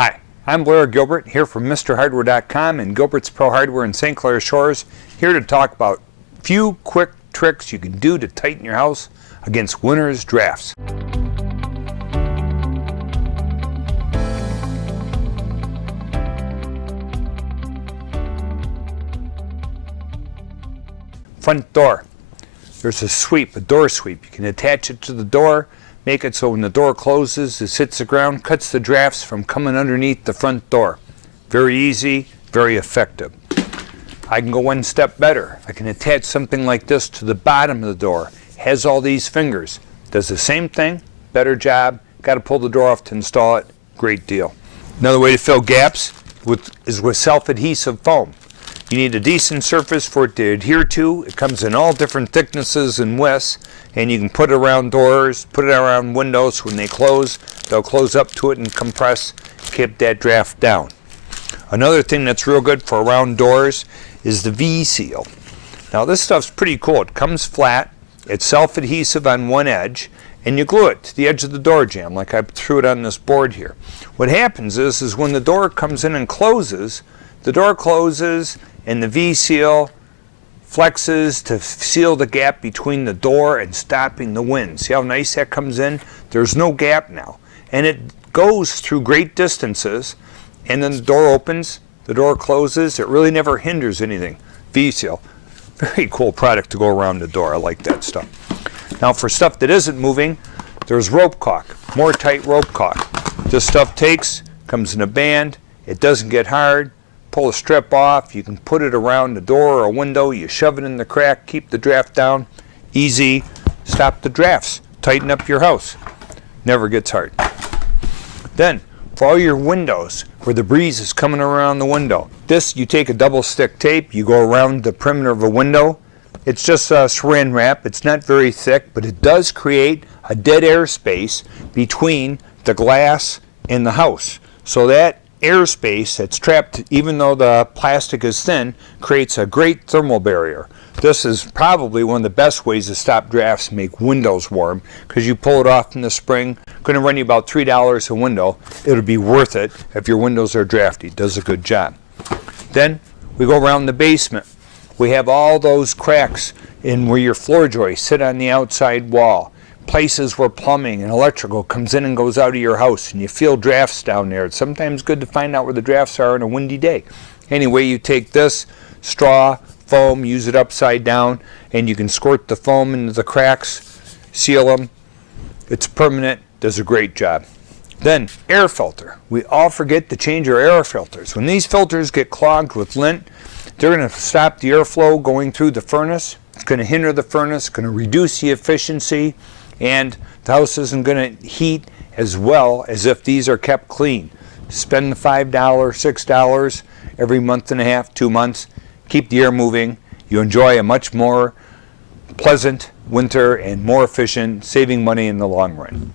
Hi, I'm Blair Gilbert here from MrHardware.com and Gilbert's Pro Hardware in St. Clair Shores, here to talk about a few quick tricks you can do to tighten your house against winter's drafts. Front door. There's a sweep, a door sweep. You can attach it to the door, make it so when the door closes, it hits the ground, cuts the drafts from coming underneath the front door. Very easy, very effective. I can go one step better. I can attach something like this to the bottom of the door. Has all these fingers. Does the same thing, better job. Got to pull the door off to install it. Great deal. Another way to fill gaps is with self-adhesive foam. You need a decent surface for it to adhere to. It comes in all different thicknesses and widths, and you can put it around doors, put it around windows. When they close, they'll close up to it and compress, keep that draft down. Another thing that's real good for around doors is the V-seal. Now this stuff's pretty cool. It comes flat, it's self-adhesive on one edge, and you glue it to the edge of the door jamb like I threw it on this board here. What happens is when the door comes in and closes, the door closes and the V-seal flexes to seal the gap between the door and stopping the wind. See how nice that comes in? There's no gap now. And it goes through great distances, and then the door opens, the door closes. It really never hinders anything. V-seal. Very cool product to go around the door. I like that stuff. Now for stuff that isn't moving, there's rope caulk. Mortite rope caulk. This stuff comes in a band. It doesn't get hard. Pull a strip off, you can put it around the door or a window, you shove it in the crack, keep the draft down. Easy, stop the drafts, tighten up your house. Never gets hard. Then, for all your windows where the breeze is coming around the window, you take a double stick tape, you go around the perimeter of a window. It's just saran wrap, it's not very thick, but it does create a dead air space between the glass and the house. So that airspace that's trapped, even though the plastic is thin, creates a great thermal barrier. This is probably one of the best ways to stop drafts and make windows warm, because you pull it off in the spring. Going to run you about $3 a window. It'll be worth it if your windows are drafty. Does a good job. Then we go around the basement. We have all those cracks in where your floor joists sit on the outside wall. Places where plumbing and electrical comes in and goes out of your house, and you feel drafts down there. It's sometimes good to find out where the drafts are on a windy day. Anyway, you take this straw, foam, use it upside down, and you can squirt the foam into the cracks, seal them. It's permanent, does a great job. Then, air filter. We all forget to change our air filters. When these filters get clogged with lint, they're going to stop the airflow going through the furnace. It's going to hinder the furnace, going to reduce the efficiency, and the house isn't going to heat as well as if these are kept clean. Spend the $5, $6 every month and a half, 2 months. Keep the air moving. You enjoy a much more pleasant winter and more efficient, saving money in the long run.